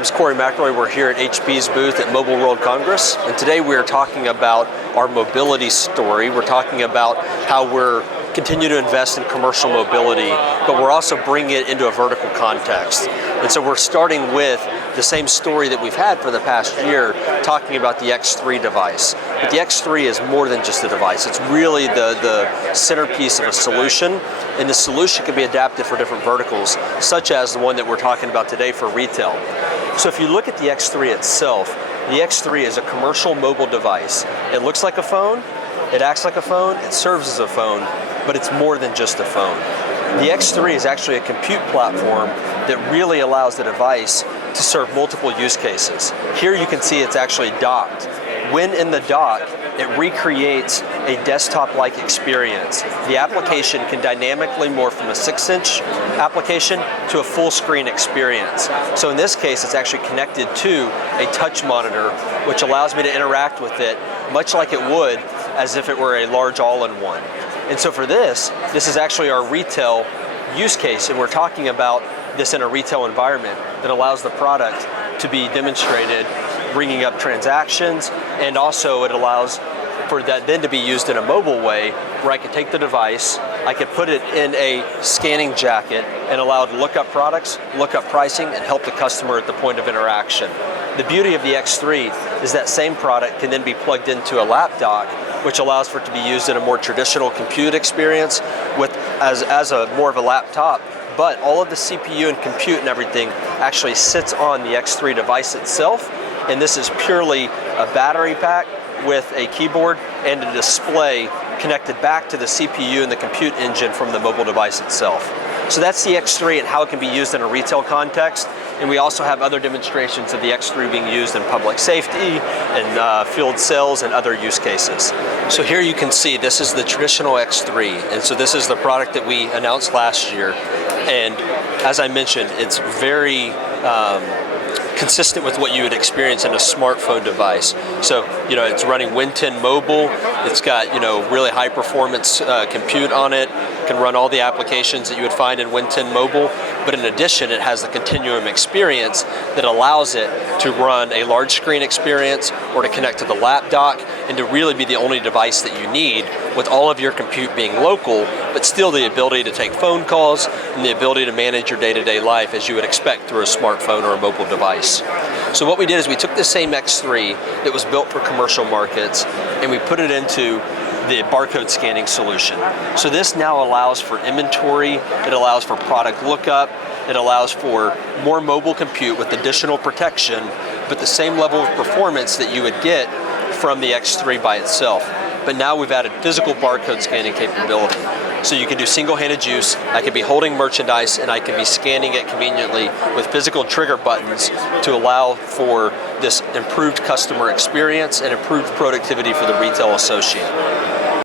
name is Corey McElroy. We're here at HP's booth at Mobile World Congress, and today we are talking about our mobility story. We're talking about how we're continue to invest in commercial mobility, but we're also bringing it into a vertical context. And so we're starting with the same story that we've had for the past year, talking about the X3 device. But the X3 is more than just a device. It's really the centerpiece of a solution, and the solution can be adapted for different verticals, such as the one that we're talking about today for retail. So if you look at the X3 itself, the X3 is a commercial mobile device. It looks like a phone, it acts like a phone, it serves as a phone, but it's more than just a phone. The X3 is actually a compute platform that really allows the device to serve multiple use cases. Here you can see it's actually docked. When in the dock, it recreates a desktop-like experience. The application can dynamically morph from a 6-inch application to a full screen experience. So in this case, it's actually connected to a touch monitor, which allows me to interact with it much like it would as if it were a large all-in-one. And so for this is actually our retail use case, and we're talking about this in a retail environment that allows the product to be demonstrated, bringing up transactions, and also it allows for that then to be used in a mobile way where I could take the device, I could put it in a scanning jacket and allow it to look up products, look up pricing, and help the customer at the point of interaction. The beauty of the X3 is that same product can then be plugged into a Lapdog, which allows for it to be used in a more traditional compute experience with as a more of a laptop, but all of the CPU and compute and everything actually sits on the X3 device itself, and this is purely a battery pack with a keyboard and a display connected back to the CPU and the compute engine from the mobile device itself. So that's the X3 and how it can be used in a retail context. And we also have other demonstrations of the X3 being used in public safety and field sales and other use cases. So here you can see this is the traditional X3, and so this is the product that we announced last year. And as I mentioned, it's very consistent with what you would experience in a smartphone device. So, it's running Win 10 mobile. It's got, really high performance compute on it. Can run all the applications that you would find in Win 10 mobile. But in addition, it has the continuum experience that allows it to run a large screen experience or to connect to the Lapdog and to really be the only device that you need, with all of your compute being local, but still the ability to take phone calls and the ability to manage your day-to-day life as you would expect through a smartphone or a mobile device. So what we did is we took the same X3 that was built for commercial markets and we put it into the barcode scanning solution. So this now allows for inventory, it allows for product lookup, it allows for more mobile compute with additional protection, but the same level of performance that you would get from the X3 by itself. But now we've added physical barcode scanning capability. So you can do single-handed use, I could be holding merchandise and I can be scanning it conveniently with physical trigger buttons to allow for this improved customer experience and improved productivity for the retail associate.